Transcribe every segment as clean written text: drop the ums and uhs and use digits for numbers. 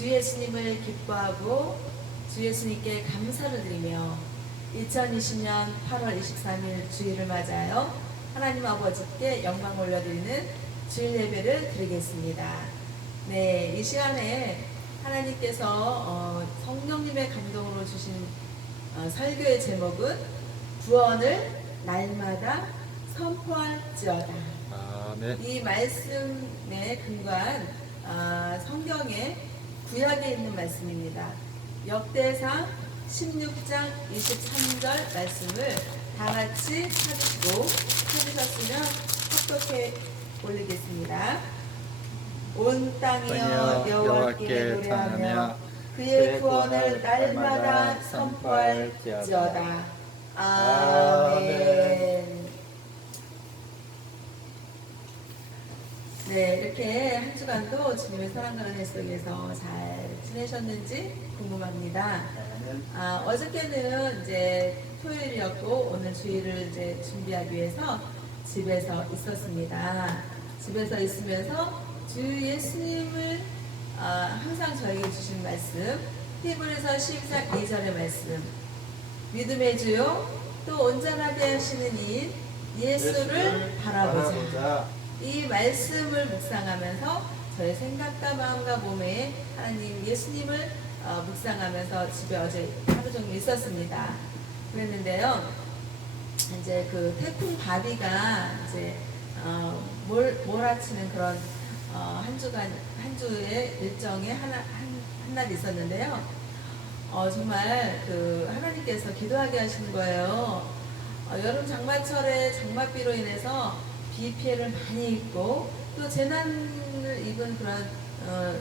주 예수님을 기뻐하고 주 예수님께 감사를 드리며 2020년 8월 23일 주일을 맞아요. 하나님 아버지께 영광 올려드리는 주일 예배를 드리겠습니다. 네, 이 시간에 하나님께서 성령님의 감동으로 주신 설교의 제목은 구원을 날마다 선포할지어다. 아멘. 이 말씀에 근거한 성경의 구약에 있는 말씀입니다. 역대상 16장 23절 말씀을 다 같이 찾으셨으면 합독해 올리겠습니다. 온 땅이여 여호와께 노래하며 그의 구원을 날마다 선포할지어다. 아멘. 네, 이렇게 한 주간도 주님의 사랑과 은혜 속에서 잘 지내셨는지 궁금합니다. 어저께는 이제 토요일이었고 오늘 주일을 이제 준비하기 위해서 집에서 있었습니다. 집에서 있으면서 주 예수님을 항상 저에게 주신 말씀, 히브리서 10장 2절의 말씀, 믿음의 주요 또 온전하게 하시는 이인 예수를 바라보자. 이 말씀을 묵상하면서 저의 생각과 마음과 몸에 하나님 예수님을 묵상하면서 집에 어제 하루 종일 있었습니다. 그랬는데요, 이제 그 태풍 바비가 이제 몰아치는 그런 한 주의 일정에 한 날이 있었는데요. 정말 그 하나님께서 기도하게 하시는 거예요. 여름 장마철에 장맛비로 인해서 비 피해를 많이 입고 또 재난을 입은 그런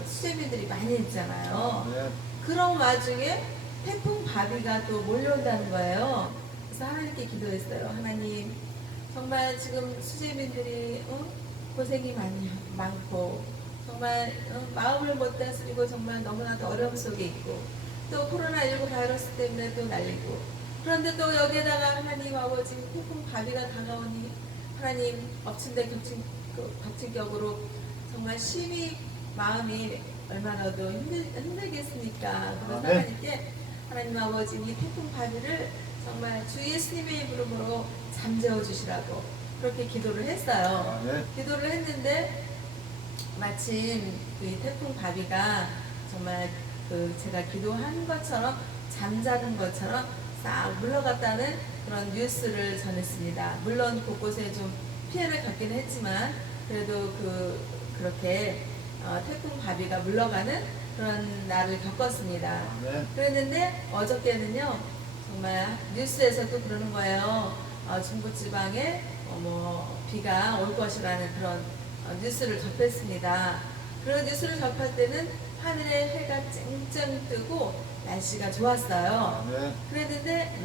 수재민들이 많이 있잖아요. 네. 그런 와중에 태풍 바비가 또 몰려온다는 거예요. 그래서 하나님께 기도했어요. 하나님, 정말 지금 수재민들이 고생이 많고 정말 마음을 못 다스리고 정말 너무나도 어려움 속에 있고 또 코로나19 바이러스 때문에 또 날리고, 그런데 또 여기에다가 하나님 아버지 태풍 바비가 다가오니 하나님 엎친 데 겹친 격으로 정말 심히 마음이 얼마나 더 힘들겠습니까? 그래서 하나님께 하나님 아버지 이 태풍 바비를 정말 주 예수님의 이름으로 잠재워 주시라고 그렇게 기도를 했어요. 기도를 했는데 마침 그 태풍 바비가 정말 그 제가 기도한 것처럼 잠자는 것처럼 싹 물러갔다는 그런 뉴스를 전했습니다. 물론 곳곳에 좀 피해를 겪기는 했지만 그래도 그렇게 태풍 바비가 물러가는 그런 날을 겪었습니다. 그랬는데 어저께는요, 정말 뉴스에서도 그러는 거예요. 중부지방에 비가 올 것이라는 그런 뉴스를 접했습니다. 그런 뉴스를 접할 때는 하늘에 해가 쨍쨍 뜨고 날씨가 좋았어요. 그랬는데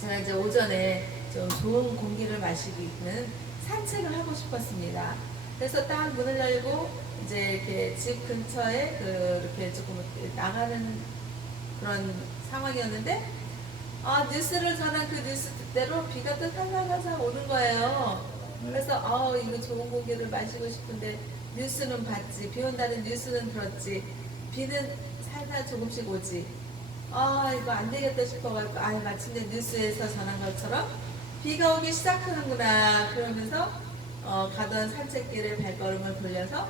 제가 이제 오전에 좀 좋은 공기를 마시는 산책을 하고 싶었습니다. 그래서 딱 문을 열고 이제 이렇게 집 근처에 이렇게 조금 나가는 그런 상황이었는데 뉴스를 전한 그 뉴스 뜻대로 비가 또 살살살살 오는 거예요. 그래서 이거 좋은 공기를 마시고 싶은데 뉴스는 봤지, 비 온다는 뉴스는 들었지, 비는 살살 조금씩 오지. 이거 안 되겠다 싶어가지고 마침내 뉴스에서 전한 것처럼 비가 오기 시작하는구나 그러면서 가던 산책길에 발걸음을 돌려서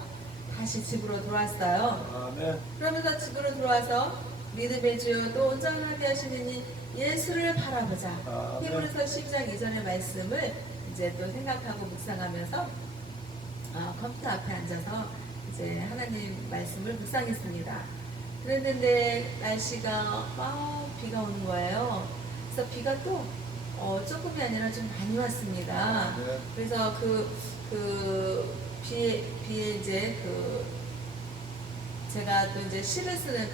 다시 집으로 돌아왔어요. 그러면서 집으로 들어와서 믿음의 주요 또 온전하게 하시는 이 예수를 바라보자. 히브리서 10장 2절의 말씀을 이제 또 생각하고 묵상하면서 컴퓨터 앞에 앉아서 이제 하나님 말씀을 묵상했습니다. 그랬는데 날씨가 막 비가 오는 거예요. 그래서 비가 또 조금이 아니라 좀 많이 왔습니다. 그래서 비에 이제 제가 또 이제 시를 쓰는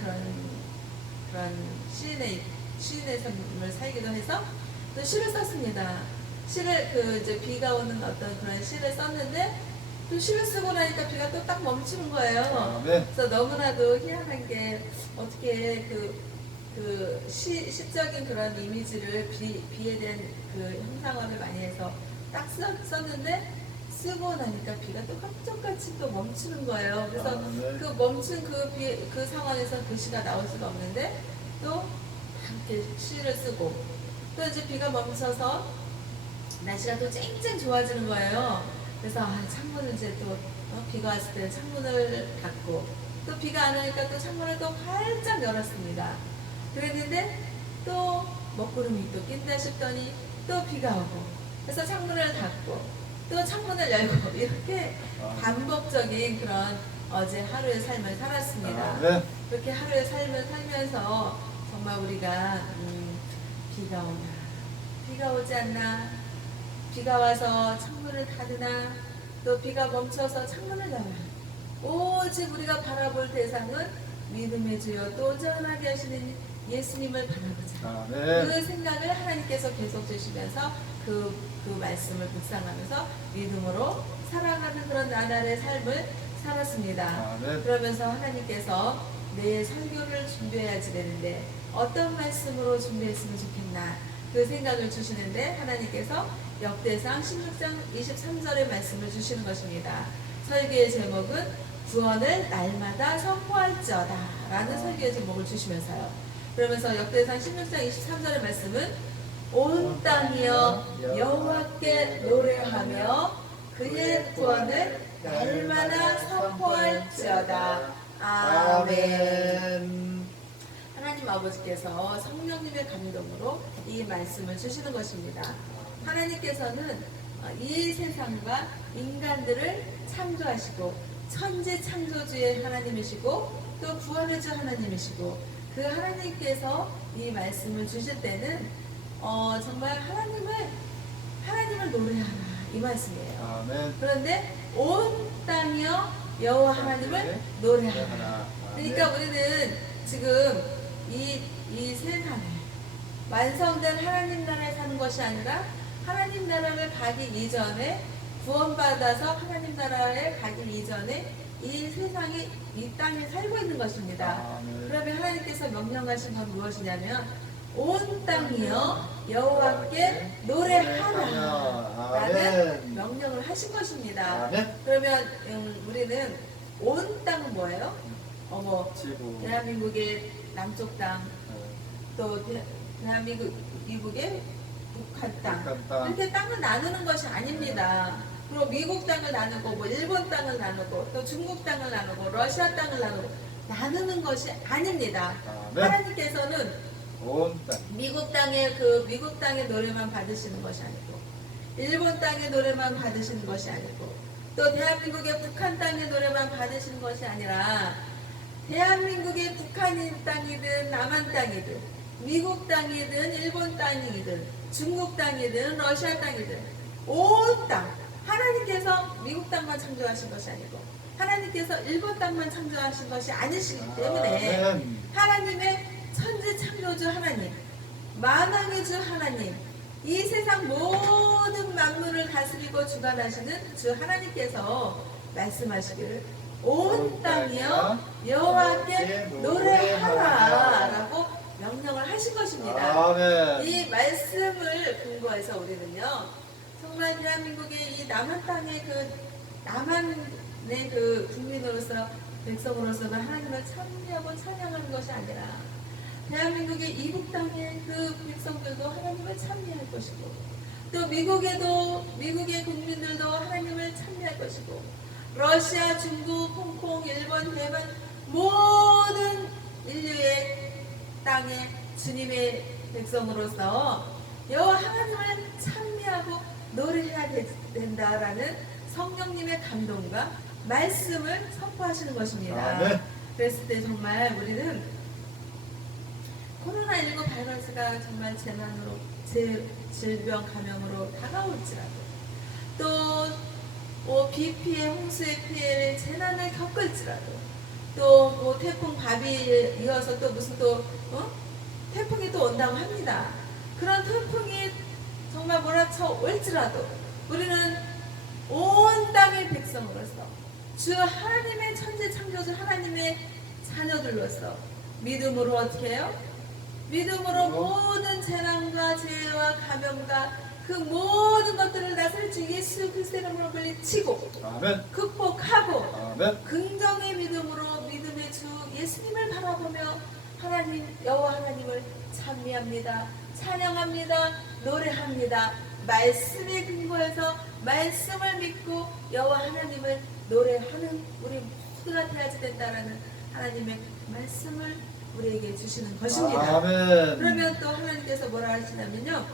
그런 시인의 삶을 살기도 해서 또 시를 썼습니다. 시를 이제 비가 오는 어떤 그런 시를 썼는데 또 시를 쓰고 나니까 비가 또 딱 멈추는 거예요. 그래서 너무나도 희한한 게 어떻게 시적인 그런 이미지를 비에 대한 그 형상화를 많이 해서 딱 썼는데 쓰고 나니까 비가 또 깜짝같이 또 멈추는 거예요. 그래서 네. 그 멈춘 그 상황에서 글씨가 나올 수가 없는데 또 함께 시를 쓰고 또 이제 비가 멈춰서 날씨가 또 쨍쨍 좋아지는 거예요. 그래서 창문을 이제 또 비가 왔을 때 창문을 닫고 또 비가 안 오니까 또 창문을 또 활짝 열었습니다. 그랬는데 또 먹구름이 또 낀다 싶더니 또 비가 오고 그래서 창문을 닫고 또 창문을 열고 이렇게 반복적인 그런 어제 하루의 삶을 살았습니다. 네. 그렇게 하루의 삶을 살면서 정말 우리가 비가 오나 비가 오지 않나 비가 와서 창문을 닫으나 또 비가 멈춰서 창문을 열어 오직 우리가 바라볼 대상은 믿음의 주여 또 온전하게 하시는 예수님을 바라보자. 네. 그 생각을 하나님께서 계속 주시면서 그 말씀을 묵상하면서 믿음으로 살아가는 그런 나날의 삶을 살았습니다. 네. 그러면서 하나님께서 내 설교를 준비해야지 되는데 어떤 말씀으로 준비했으면 좋겠나 그 생각을 주시는데 하나님께서 역대상 16장 23절의 말씀을 주시는 것입니다. 설교의 제목은 구원을 날마다 선포할지어다 라는 설교의 제목을 주시면서요. 그러면서 역대상 16장 23절의 말씀은 온 땅이여 여호와께 노래하며 그의 구원을 날마다 선포할지어다. 아멘. 하나님 아버지께서 성령님의 감동으로 이 말씀을 주시는 것입니다. 하나님께서는 이 세상과 인간들을 창조하시고 천지 창조주의 하나님이시고 또 구원의 주 하나님이시고 그 하나님께서 이 말씀을 주실 때는 정말 하나님을 노래하라 이 말씀이에요. 아멘. 그런데 온 땅이여 여호와 하나님을 노래하라. 그러니까 우리는 지금 이 세상에 완성된 하나님 나라에 사는 것이 아니라 하나님 나라를 가기 이전에 구원받아서 하나님 나라에 가기 이전에 이 세상에 이 땅에 살고 있는 것입니다. 그러면 하나님께서 명령하신 건 무엇이냐면 온 땅이여 여호와께 노래하라 라는 명령을 하신 것입니다. 그러면 우리는 온 땅은 뭐예요? 대한민국의 남쪽 땅, 또 미국의 북한 땅 이렇게 땅을 나누는 것이 아닙니다. 그리고 미국 땅을 나누고 일본 땅을 나누고 또 중국 땅을 나누고 러시아 땅을 나누고 나누는 것이 아닙니다. 하나님께서는 미국 땅의 노래만 받으시는 것이 아니고 일본 땅의 노래만 받으시는 것이 아니고 또 대한민국의 북한 땅의 노래만 받으시는 것이 아니라 대한민국의 북한 땅이든 남한 땅이든 미국 땅이든 일본 땅이든 중국 땅이든 러시아 땅이든 온 땅 하나님께서 미국 땅만 창조하신 것이 아니고 하나님께서 일본 땅만 창조하신 것이 아니시기 때문에 하나님의 천지 창조주 하나님 만왕의 주 하나님 이 세상 모든 만물을 다스리고 주관하시는 주 하나님께서 말씀하시기를 온 땅이여 여호와께 노래하라 라고 명령을 하신 것입니다. 이 말씀을 근거해서 우리는요 정말 대한민국의 이 남한 땅의 남한의 국민으로서 백성으로서는 하나님을 찬미하고 찬양하는 것이 아니라 대한민국의 이북 땅의 백성들도 하나님을 찬미할 것이고 또 미국의 국민들도 하나님을 찬미할 것이고 러시아, 중국, 홍콩, 일본, 대만 모든 인류의 땅에 주님의 백성으로서 여호와 하나님을 찬미하고 노래해야 된다라는 성령님의 감동과 말씀을 선포하시는 것입니다. 그랬을 때 정말 우리는 코로나19 바이러스가 정말 재난으로 질병 감염으로 다가올지라도 또 비 피해 홍수의 피해를 재난을 겪을지라도 또 태풍 바비 이어서 또 무슨 태풍이 또 온다고 합니다. 그런 태풍이 정말 몰아쳐 올지라도 우리는 온 땅의 백성으로서 주 하나님의 천지 창조주 하나님의 자녀들로서 믿음으로 어떻게 해요? 믿음으로 모든 재난과 재해와 감염과 그 모든 것들을 나설 주 예수 그리스도의 이름으로 물리치고 아멘. 극복하고 아멘. 긍정의 믿음으로 믿음의 주 예수님을 바라보며 하나님 여호와 하나님을 찬미합니다. 찬양합니다. 노래합니다. 말씀에 근거해서 말씀을 믿고 여호와 하나님을 노래하는 우리 모두가 되어야 된다라는 하나님의 말씀을 우리에게 주시는 것입니다. 아멘. 그러면 또 하나님께서 뭐라 하시냐면요,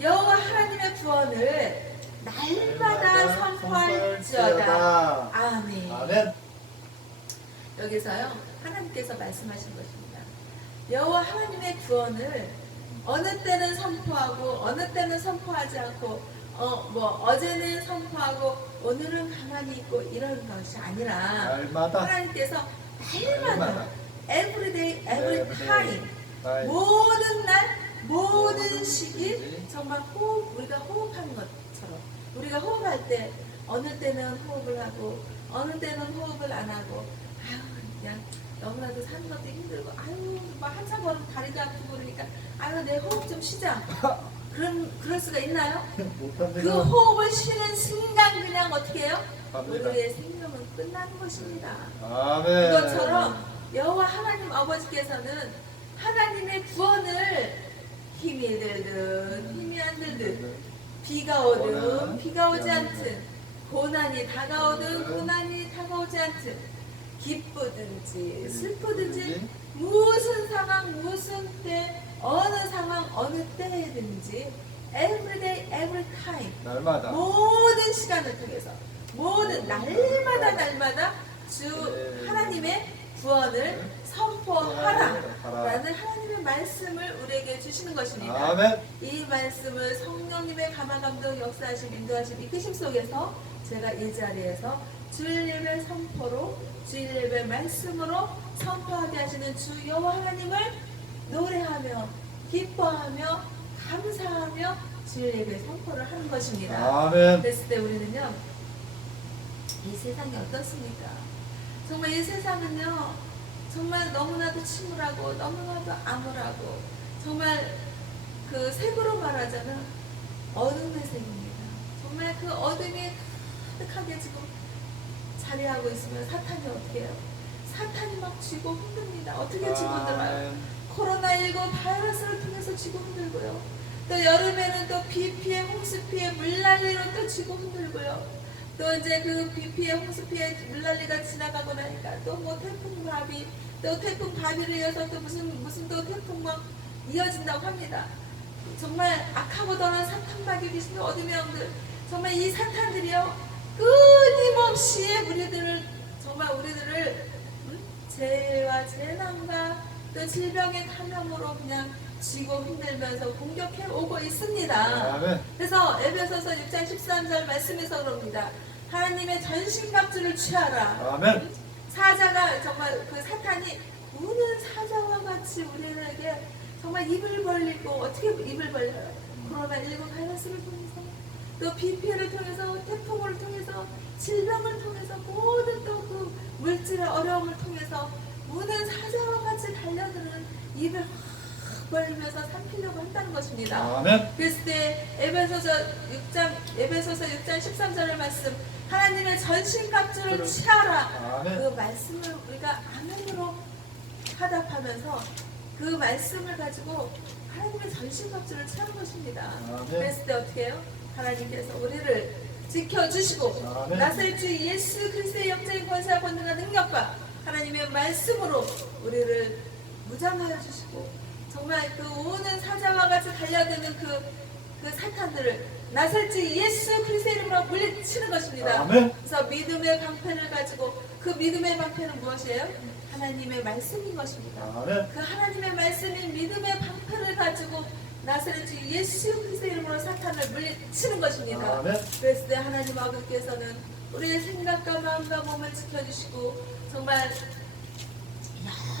여호와 하나님의 구원을 날마다 선포할지어다. 아멘. 아멘. 여기서요 하나님께서 말씀하신 것입니다. 여호와 하나님의 구원을 어느 때는 선포하고 어느 때는 선포하지 않고 어제는 선포하고 오늘은 가만히 있고 이런 것이 아니라 날마다 하나님께서 날마다 every day, every time 모든 날 모든 시기 정말 우리가 호흡하는 것처럼 우리가 호흡할 때 어느 때는 호흡을 하고 어느 때는 호흡을 안 하고 아유 그냥 너무나도 사는 것도 힘들고 아유 막 한참 걸으면 다리도 아프고 그러니까 아유 내 호흡 좀 쉬자 그럴 수가 있나요? 못합니다. 그 호흡을 쉬는 순간 그냥 어떻게 해요? 합니다. 우리의 생명은 끝나는 것입니다. 아멘. 그것처럼 여호와 하나님 아버지께서는 하나님의 구원을 힘이 들든 힘이 안 들든 비가 오든 비가 오지 않든 고난이 다가오든 고난이 다가오지 않든 기쁘든지 슬프든지 무슨 상황 무슨 때 어느 상황 어느 때든지 every day every time 날마다 모든 시간을 통해서 모든 날마다 주 하나님의 구원을 선포하라라는 하나님의 말씀을 우리에게 주시는 것입니다. 아멘. 이 말씀을 성령님의 감화감동 역사하심 인도하심 이끄심 속에서 제가 이 자리에서 주일 예배 선포로 주일 예배 말씀으로 선포하게 하시는 주 여호와 하나님을 노래하며 기뻐하며 감사하며 주일 예배 선포를 하는 것입니다. 아멘. 그랬을 때 우리는요 이 세상이 어떻습니까? 정말 이 세상은요 정말 너무나도 침울하고 너무나도 암울하고 정말 그 색으로 말하자면 어둠의 색입니다. 정말 그 어둠이 가득하게 지금 자리하고 있으면 사탄이 어떻게 해요? 사탄이 막 쥐고 흔듭니다. 어떻게 쥐고 흔들어요? 코로나19 바이러스를 통해서 쥐고 흔들고요. 또 여름에는 또 비 피해 홍수 피해 물난리로 또 쥐고 흔들고요. 또 이제 그 비 피해 홍수 피해 물난리가 지나가고 나니까 또 뭐 태풍 바비 또 태풍 바비를 이어서 또 무슨 또 태풍 막 이어진다고 합니다. 정말 악하고 더러운 사탄마귀 귀신들 어둠의 영들 정말 이 사탄들이요 끊임없이 우리들을 죄와 재난과 또 질병의 감염으로 그냥 쥐고 흔들면서 공격해 오고 있습니다. 아멘. 그래서 에베소서 6장 13절 말씀에서 그럽니다. 하나님의 전신갑주를 취하라. 아멘. 사자가 정말 그 사탄이 우는 사자와 같이 우리에게 정말 입을 벌리고 어떻게 입을 벌려요? 코로나19 바이러스를 통해서 또 비 피해를 통해서 태풍을 통해서 질병을 통해서 모든 또 그 물질의 어려움을 통해서 우는 사자와 같이 달려드는 입을 확 벌리면서 삼키려고 한다는 것입니다. 아멘. 그랬을 때 에베소서 6장 13절의 말씀 하나님의 전신갑주를 취하라. 아멘. 그 말씀을 우리가 아멘으로 화답하면서 그 말씀을 가지고 하나님의 전신갑주를 취하는 것입니다. 아멘. 그랬을 때 어떻게 해요? 하나님께서 우리를 지켜주시고 아멘. 나설 주 예수 그리스도의 영적인 권세와 권능과 능력과 하나님의 말씀으로 우리를 무장하여 주시고 정말 그 오는 사자와 같이 달려드는 그 사탄들을 나설 주 예수 그리스도의 이름으로 물리치는 것입니다. 아멘. 그래서 믿음의 방패를 가지고 그 믿음의 방패는 무엇이에요? 하나님의 말씀인 것입니다. 아멘. 그 하나님의 말씀인 믿음의 방패를 가지고 나사렛 주 예수 그리스도의 이름으로 사탄을 물리치는 것입니다. 아멘. 그랬을 때 하나님 아버지께서는 우리의 생각과 마음과 몸을 지켜주시고 정말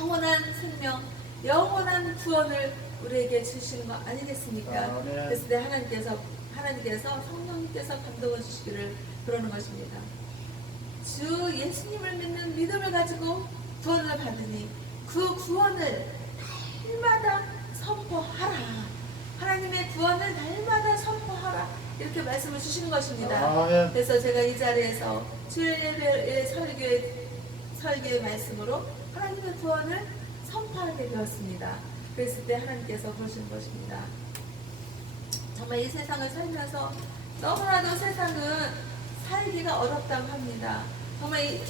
영원한 생명, 영원한 구원을 우리에게 주시는 거 아니겠습니까? 아멘. 그랬을 때 하나님께서 성령님께서 감동을 주시기를 그러는 것입니다. 주 예수님을 믿는 믿음을 가지고 구원을 받으니 그 구원을 날마다 선포하라. 하나님의 구원을 날마다 선포하라 이렇게 말씀을 주시는 것입니다. 아멘. 그래서 제가 이 자리에서 주일 예배 설교의 말씀으로 하나님의 구원을 선포하게 되었습니다. 그랬을 때 하나님께서 보시는 것입니다. 정말 이 세상을 살면서 너무나도 세상은 살기가 어렵다고 합니다. 정말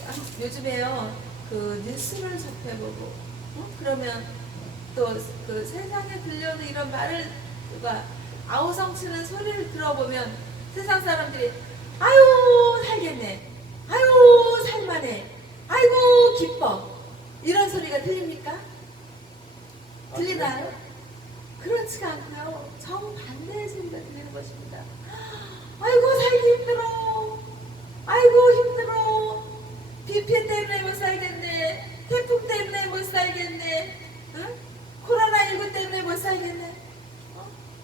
요즘에요 그 뉴스를 접해보고 그러면 또 그 세상에 들려오는 이런 말을 누가 아우성치는 소리를 들어보면 세상 사람들이 아유 살겠네, 아유 살만해, 아이고 기뻐 이런 소리가 들립니까? 들리나요? 그렇지가 않고요 정반대의 소리가 들리는 것입니다. 아이고 살기 힘들어, 아이고 힘들어, 비 때문에 못 살겠네, 태풍 때문에 못 살겠네, 응? 코로나19 때문에 못 살겠네,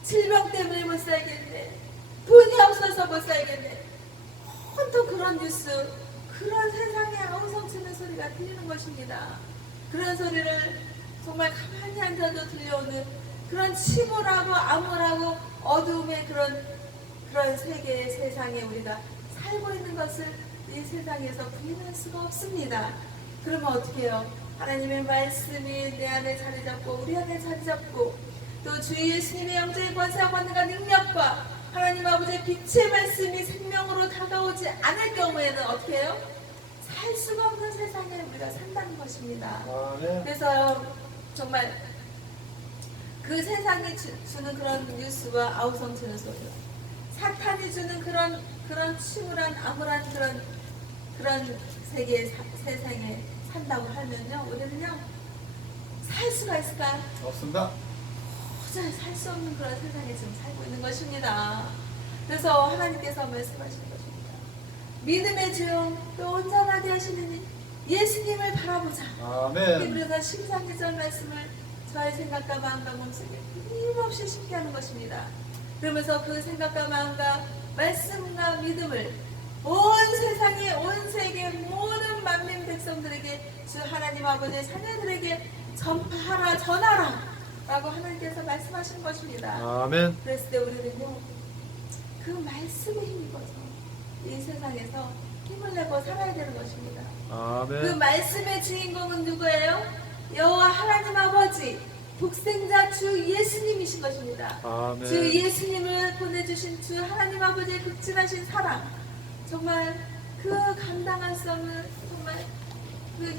질병 때문에 못 살겠네, 돈이 없어서 못 살겠네. 온통 그런 뉴스, 그런 세상에 아우성치는 소리가 들리는 것입니다. 그런 소리를 정말 가만히 앉아도 들려오는 그런 침울하고 암울하고 어두움의 그런 세계의 세상에 우리가 살고 있는 것을 이 세상에서 부인할 수가 없습니다. 그러면 어떻게 해요? 하나님의 말씀이 내 안에 자리 잡고 우리 안에 자리 잡고 또 주 예수님의 영적인 권세와 권능과 능력과 하나님 아버지의 빛의 말씀이 생명으로 다가오지 않을 경우에는 어떻게 해요? 살 수가 없는 세상에 우리가 산다는 것입니다. 그래서 정말 그 세상이 주는 그런 뉴스와 아우성치는 소리, 사탄이 주는 그런 침울한 암울한 그런 세상에 산다고 하면요, 우리는요 살 수가 있을까? 없습니다. 도저히 살 수 없는 그런 세상에 지금 살고 있는 것입니다. 그래서 하나님께서 말씀하시는 것입니다. 믿음의 주 또 온전하게 하시는 예수님을 바라보자. 아멘. 그래서 13절 말씀을 저의 생각과 마음과 몸속에 끊임없이 심게 하는 것입니다. 그러면서 그 생각과 마음과 말씀과 믿음을 온 세상에 온 세계 모든 만민 백성들에게 주 하나님 아버지의 자녀들에게 전파하라, 전하라 라고 하나님께서 말씀하신 것입니다. 아멘. 그랬을 때 우리는요 그 말씀에 힘입어서 이 세상에서 힘을 내고 살아야 되는 것입니다. 아멘. 그 말씀의 주인공은 누구예요? 여호와 하나님 아버지 독생자 주 예수님이신 것입니다. 아멘. 주 예수님을 보내주신 주 하나님 아버지의 극진하신 사랑, 정말 그 감당할 수 없는 정말 그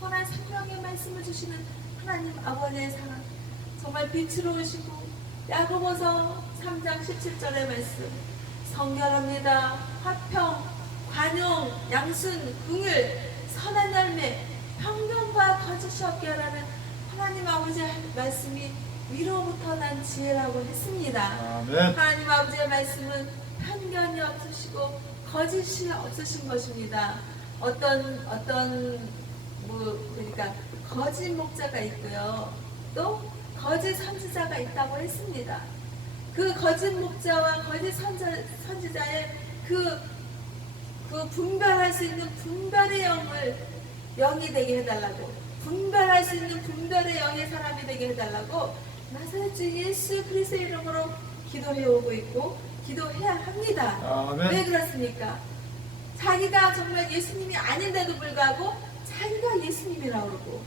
영원한 생명의 말씀을 주시는 하나님 아버지의 사랑, 정말 빛으로 오시고 야고보서 3장 17절의 말씀, 성결합니다, 화평, 관용, 양순, 긍휼, 선한 열매, 평균과 거짓이 없게 하라는 하나님 아버지의 말씀이 위로부터 난 지혜라고 했습니다. 아멘. 하나님 아버지의 말씀은 편견이 없으시고 거짓이 없으신 것입니다. 그러니까 거짓 목자가 있고요, 또 거짓 선지자가 있다고 했습니다. 그 거짓 목자와 거짓 선지자의 그 분별할 수 있는 분별의 영이 되게 해달라고, 분별할 수 있는 분별의 영의 사람이 되게 해달라고 나사렛 주 예수 그리스도의 이름으로 기도해오고 있고 기도해야 합니다. 아멘. 왜 그렇습니까? 자기가 정말 예수님이 아닌데도 불구하고 자기가 예수님이라고 그러고,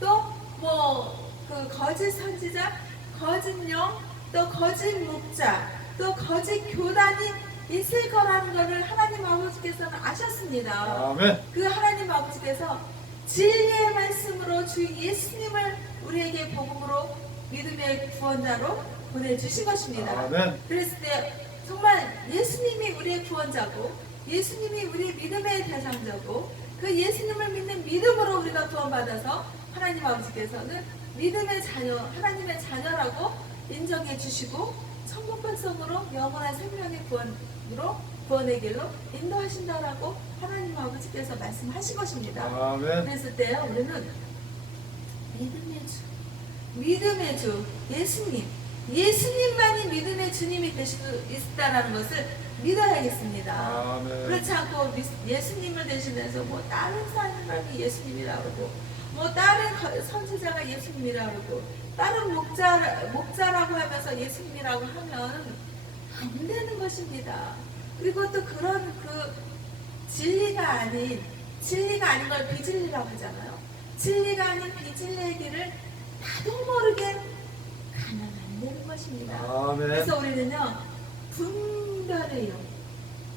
또 그 거짓 선지자, 거짓 영, 또 거짓 목자, 또 거짓 교단이 있을 거라는 것을 하나님 아버지께서는 아셨습니다. 아멘. 그 하나님 아버지께서 진리의 말씀으로 주 예수님을 우리에게 복음으로 믿음의 구원자로 보내주신 것입니다. 아멘. 그랬을 때 정말 예수님이 우리의 구원자고 예수님이 우리의 믿음의 대상자고 그 예수님을 믿는 믿음으로 우리가 구원받아서 하나님 아버지께서는 믿음의 자녀, 하나님의 자녀라고 인정해 주시고 천국 백성으로 영원한 생명의 구원의 길로 인도하신다라고 하나님 아버지께서 말씀하신 것입니다. 아멘. 그랬을 때요, 우리는 믿음의 주, 예수님만이 믿음의 주님이 되실 수 있다라는 것을 믿어야겠습니다. 아멘. 그렇지 않고 예수님을 대신해서 다른 사람이 예수님이라고 그러고 뭐 다른 선지자가 예수님이라고 그러고 다른 목자라고 하면서 예수님이라고 하면 안 되는 것입니다. 그리고 또 그런 그 진리가 아닌 걸 비진리라고 하잖아요. 진리가 아닌 비진리의 길을 나도 모르게 가면 안 되는 것입니다. 아멘. 그래서 우리는요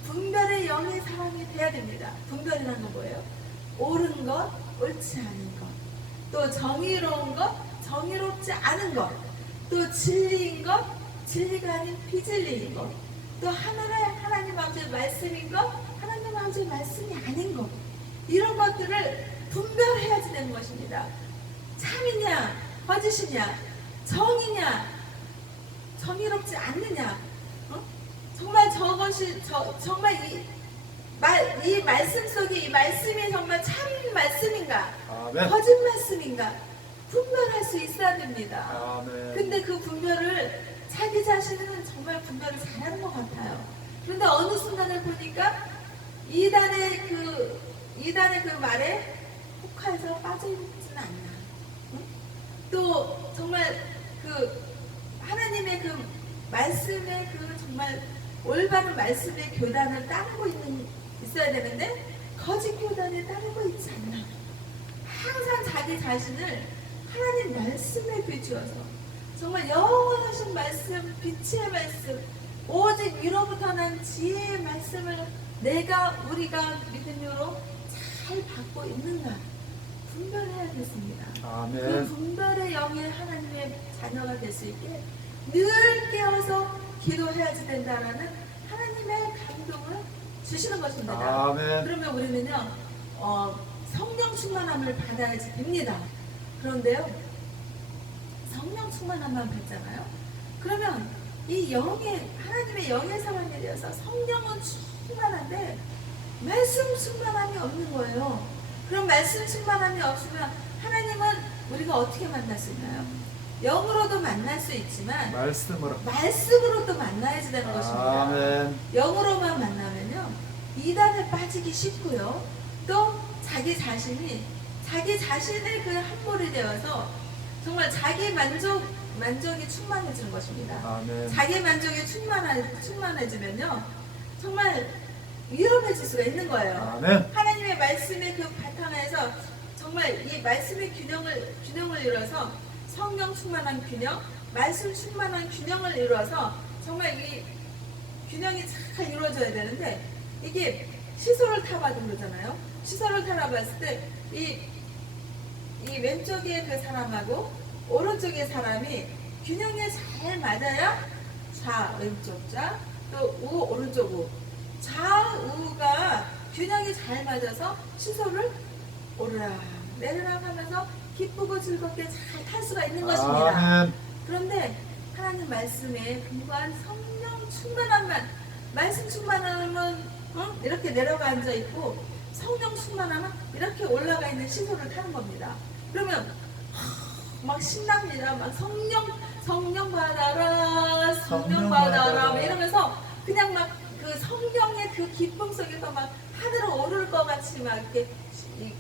분별의 영의 사람이 돼야 됩니다. 분별이라는 건 뭐예요? 옳은 것, 옳지 않은 것, 또 정의로운 것, 정의롭지 않은 것, 또 진리인 것, 진리가 아닌 비진리인 것, 또 하나님 아버지의 말씀인 것, 하나님 아버지의 말씀이 아닌 것, 이런 것들을 분별해야지 되는 것입니다. 참이냐, 거짓이냐, 정이냐, 정의롭지 않느냐, 정말 저것이 정말 이 말씀 속에 이 말씀이 정말 참 말씀인가, 아멘. 거짓 말씀인가 분별할 수 있어야 됩니다. 아멘. 근데 그 분별을 자기 자신은 정말 분별을 잘하는 것 같아요. 그런데 어느 순간에 보니까 이단의 그 말에 혹해서 빠져있지는 않나. 응? 또 정말 그 하나님의 그 말씀의 그 정말 올바른 말씀의 교단을 따르고 있어야 되는데 거짓 교단에 따르고 있지 않나. 항상 자기 자신을 하나님 말씀에 비추어서 정말 영원하신 말씀, 빛의 말씀, 오직 위로부터 난 지혜의 말씀을 우리가 믿음으로 잘 받고 있는가 분별해야겠습니다. 아멘. 그 분별의 영의 하나님의 자녀가 될 수 있게 늘 깨어서 기도해야지 된다라는 하나님의 감동을 주시는 것입니다. 아멘. 그러면 우리는요 성령 충만함을 받아야지 됩니다. 그런데요 성령 충만함만 받잖아요. 그러면 이 하나님의 영의 사람에 대해서 성령은 충만한데 말씀 충만함이 없는 거예요. 그럼 말씀 충만함이 없으면 하나님은 우리가 어떻게 만날 수 있나요? 영으로도 만날 수 있지만 말씀으로도 만나야지 되는 것입니다. 아멘. 영으로만 만나면요 이단에 빠지기 쉽고요. 또 자기 자신의 그 함몰이 되어서 정말 자기 만족이 충만해지는 것입니다. 아멘. 자기 만족이 충만해지면요 정말 위험해질 수가 있는 거예요. 아멘. 하나님의 말씀의 그 바탕에서 정말 이 말씀의 균형을 이뤄서 성령 충만한 균형, 말씀 충만한 균형을 이루어서 정말 이 균형이 잘 이루어져야 되는데 이게 시소를 타봐도 그러잖아요. 시소를 타봤을 때 이 왼쪽에 그 사람하고 오른쪽의 사람이 균형이 잘 맞아야 왼쪽 좌, 또 오른쪽 우. 좌우가 균형이 잘 맞아서 시소를 오르락 내리락 하면서 기쁘고 즐겁게 잘 탈 수가 있는 것입니다. 아멘. 그런데 하나님 말씀에 근거한 성령 충만함만, 말씀 충만함은 이렇게 내려가 앉아 있고 성령 충만함은 이렇게 올라가 있는 시소를 타는 겁니다. 그러면 막 신납니다. 막 성령 받아라, 성령 받아라 막 이러면서 그냥 막 그 성령의 그 기쁨 속에서 막 하늘을 오를 것 같이 막 이렇게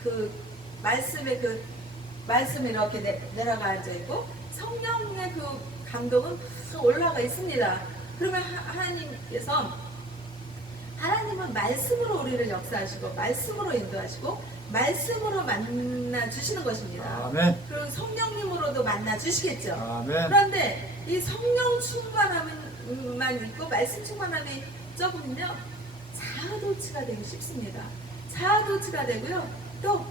그 말씀이 이렇게 내려가 앉아 있고 성령의 그 감동은 올라가 있습니다. 그러면 하나님은 말씀으로 우리를 역사하시고 말씀으로 인도하시고 말씀으로 만나 주시는 것입니다. 아멘. 그리고 성령님으로도 만나 주시겠죠. 아멘. 그런데 이 성령 충만함만 있고 말씀 충만함이 적으면요 자아도취가 되기 쉽습니다. 자아도취가 되고요 또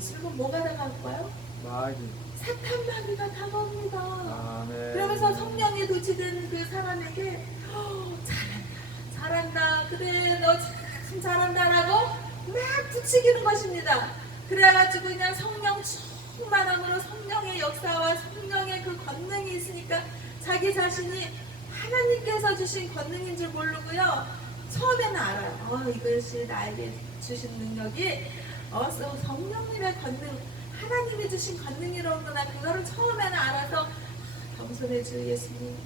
슬금 뭐가 다가올까요? 마귀. 사탄 마귀가 다가옵니다. 아멘. 그러면서 성령이 도취된 그 사람에게 잘한다 그래 너 참 잘한다라고 막 부추기는 것입니다. 그래가지고 그냥 성령 충만함으로 성령의 역사와 성령의 그 권능이 있으니까 자기 자신이 하나님께서 주신 권능인 줄 모르고요 처음에는 알아요. 이것이 나에게 주신 능력이 성령님의 권능, 하나님이 주신 권능이로구나. 그거를 처음에는 알아서 겸손의 주 예수님,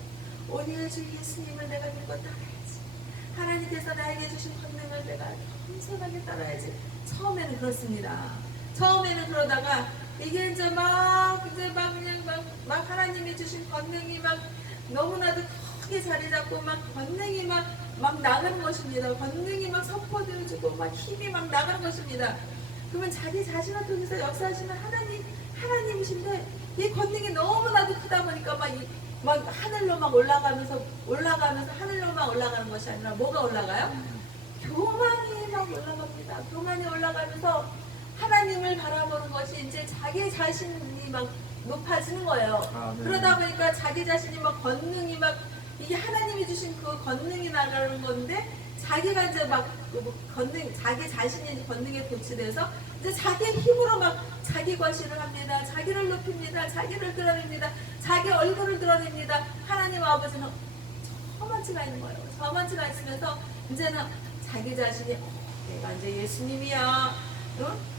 오늘 주 예수님을 내가 믿고 따라야지. 하나님께서 나에게 주신 권능을 내가 겸손하게 따라야지. 처음에는 그렇습니다. 처음에는 그러다가 이게 이제 막 그냥 막 하나님이 주신 권능이 막 너무나도 크게 자리 잡고 막 권능이 막 나가는 것입니다. 권능이 막 선포되어주고 막 힘이 막 나가는 것입니다. 그러면 자기 자신을 통해서 역사하시는 하나님이신데 이 권능이 너무나도 크다 보니까 막 하늘로 막 올라가면서 하늘로만 올라가는 것이 아니라 뭐가 올라가요? 교만이 막 올라갑니다. 교만이 올라가면서 하나님을 바라보는 것이 이제 자기 자신이 막 높아지는 거예요. 그러다 보니까 자기 자신이 막 권능이 막 이게 하나님이 주신 그 권능이 나가는 건데 자기가 이제 막 자기 자신이 권능에 도취돼서 이제 자기 힘으로 막 자기 과시를 합니다. 자기를 높입니다. 자기를 드러냅니다. 자기 얼굴을 드러냅니다. 하나님 아버지는 저만치가 있는 거예요. 저만치가 있으면서 이제는 자기 자신이 내가 이제 예수님이야.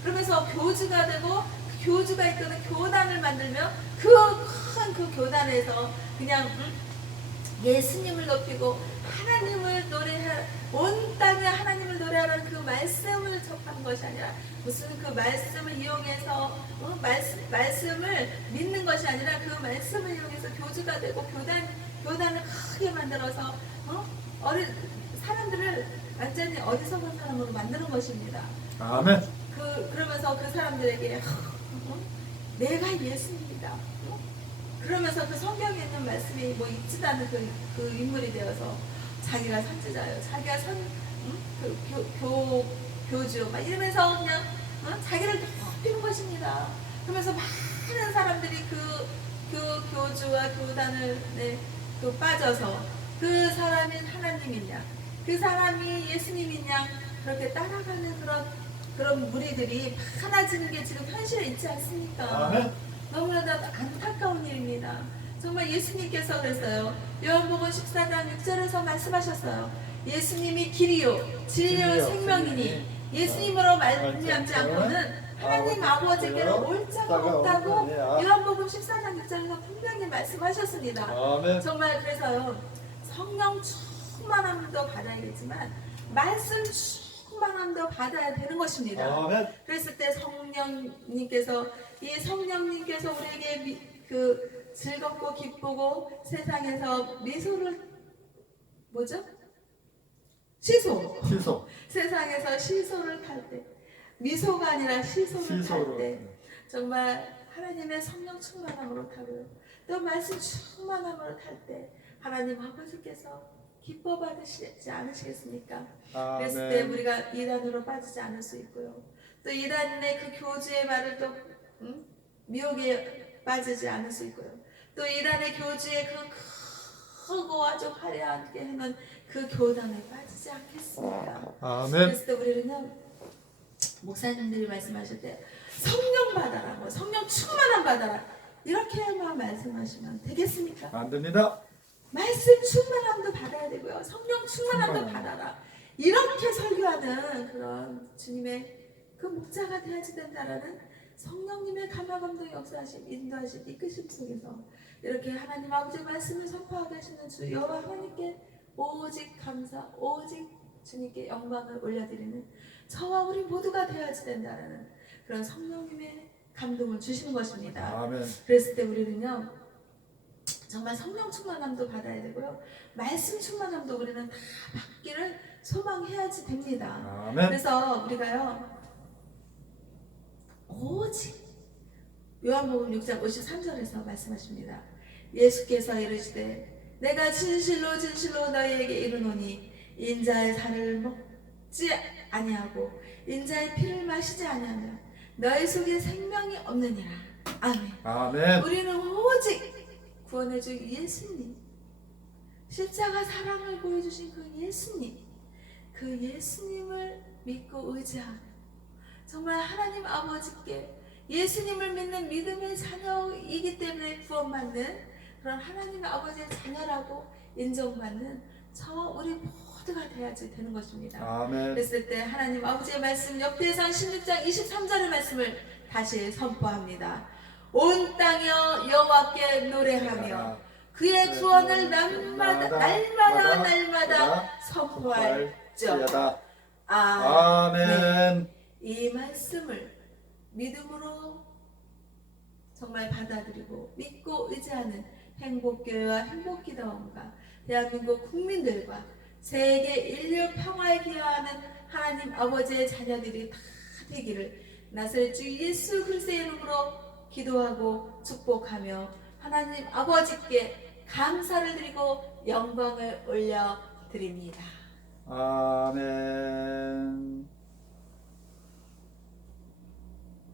그러면서 교주가 되고 교주가 있거든 교단을 만들면 그 교단에서 그냥 예수님을 높이고 하나님을 온 땅에 하나님을 노래하는 그 말씀을 접하는 것이 아니라 무슨 그 말씀을 이용해서 말씀을 믿는 것이 아니라 그 말씀을 이용해서 교주가 되고 교단을 크게 만들어서 사람들을 완전히 어리석은 사람으로 만드는 것입니다. 아멘. 그러면서 그 사람들에게 내가 예수입니다. 그러면서 그 성경에 있는 말씀이 뭐 있지도 않은 그 인물이 되어서 자기가 선지자예요. 자기가 교주 막 이러면서 그냥 자기를 높이는 것입니다. 그러면서 많은 사람들이 그 교주와 교단을 빠져서 그 사람이 하나님이냐, 그 사람이 예수님이냐 그렇게 따라가는 그런 무리들이 많아지는 게 지금 현실에 있지 않습니까? 아멘. 너무나도 안타까운 일입니다. 정말 예수님께서 그랬어요. 요한복음 14장 6절에서 말씀하셨어요. 예수님이 길이요 진리요 생명이니 예수님으로 말미암지 않고는 하나님 아버지께로 올 자가 없다고 요한복음 14장 6절에서 분명히 말씀하셨습니다. 아멘. 정말 그래서요. 성령 충만함도 받아야겠지만 말씀 충만함도 받아야 되는 것입니다. 아멘. 그랬을 때 성령님께서 우리에게 즐겁고 기쁘고 세상에서 미소를 시소. 세상에서 시소를 탈 때 미소가 아니라 시소를 탈 때 정말 하나님의 성령 충만함으로 타고요. 또 말씀 충만함으로 탈 때 하나님 아버지께서 기뻐 받으시지 않으시겠습니까? 그랬을 때 우리가 이단으로 빠지지 않을 수 있고요. 또 이단의 그 교주의 말을 또 미혹에 빠지지 않을 수 있고요. 또 이단의 교주의 그 크고 아주 화려하게 해놓은 그 교단에 빠지지 않겠습니까? 아멘. 그랬을 때 우리는요, 목사님들이 말씀하실 때 성령 받아라, 성령 충만함 받아라 이렇게만 말씀하시면 되겠습니까? 안 됩니다. 말씀 충만함도 받아야 되고요. 성령 충만함도 받아라. 이렇게 설교하는 그런 주님의 그 목자가 되어야지 된다라는 성령님의 감화감동 역사하심, 인도하심, 이끄심 속에서 이렇게 하나님 아버지의 말씀을 선포하게 하시는 주 여호와 하나님께 오직 감사, 오직 주님께 영광을 올려드리는 저와 우리 모두가 되어야지 된다라는 그런 성령님의 감동을 주시는 것입니다. 아멘. 그랬을 때 우리는요, 정말 성령 충만함도 받아야 되고요. 말씀 충만함도 우리는 다 받기를 소망해야지 됩니다. 아멘. 그래서 우리가요, 오직 요한복음 6장 53절에서 말씀하십니다. 예수께서 이르시되 내가 진실로 진실로 너희에게 이르노니 인자의 살을 먹지 아니하고 인자의 피를 마시지 아니하면 너희 속에 생명이 없느니라. 아멘. 아멘. 우리는 오직 구원해준 예수님, 십자가 사랑을 보여주신 그 예수님을 믿고 의지하며 정말 하나님 아버지께 예수님을 믿는 믿음의 자녀이기 때문에 구원받는 그런 하나님 아버지의 자녀라고 인정받는 우리 모두가 돼야지 되는 것입니다. 아멘. 그랬을 때 하나님 아버지의 말씀 역대상 16장 23절의 말씀을 다시 선포합니다. 온 땅이여 여호와께 노래하며 그의 구원을 날마다 선포할지어다. 아멘. 아멘. 이 말씀을 믿음으로 정말 받아들이고 믿고 의지하는 행복교회와 행복기도원과 대한민국 국민들과 세계 인류 평화에 기여하는 하나님 아버지의 자녀들이 다 되기를 나사렛 주 예수 그리스도의 이름으로 기도하고 축복하며 하나님 아버지께 감사를 드리고 영광을 올려드립니다. 아멘.